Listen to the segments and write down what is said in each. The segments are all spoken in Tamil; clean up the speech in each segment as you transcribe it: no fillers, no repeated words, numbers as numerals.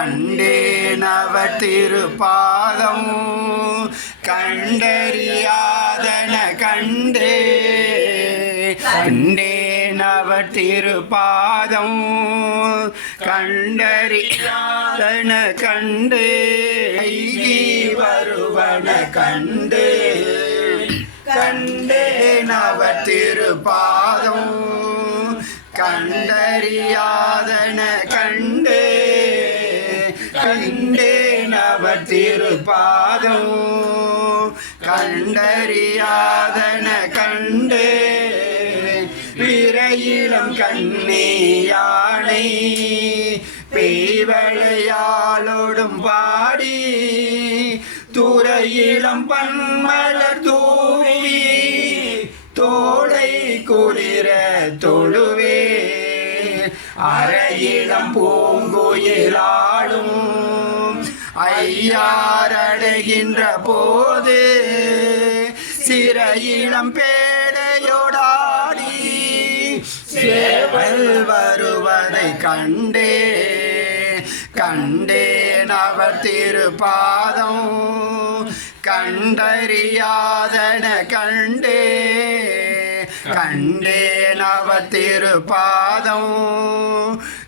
கண்டேனவ திருப்பாதம் கண்டறியாதன கண்டே கண்டேனவ திருப்பாதம் கண்டறியாதன கண்டே வருவன கண்டே கண்டேனவ திருப்பாதம் கண்டறியாதன கண்டே கண்டேனவ திருப்பாதம் கண்டறியாதன கண்டே விரையிலம் கண்ணேயானை பேய்வளையாளோடும் பாடி துறையிலம் பன்மலர் தூவி தோளை குளிர தொழுவே அறையிடம் பூங்குயிலாடும் ஐயாரடைகின்ற போது சிறையிடம் பேடையோடாடி சேவல் வருவதை கண்டே கண்டேனவர் திருப்பாதம் கண்டறியாதன கண்டே கண்டேனவ திருப்பாதம்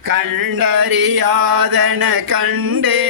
கண்டறியாதன கண்டே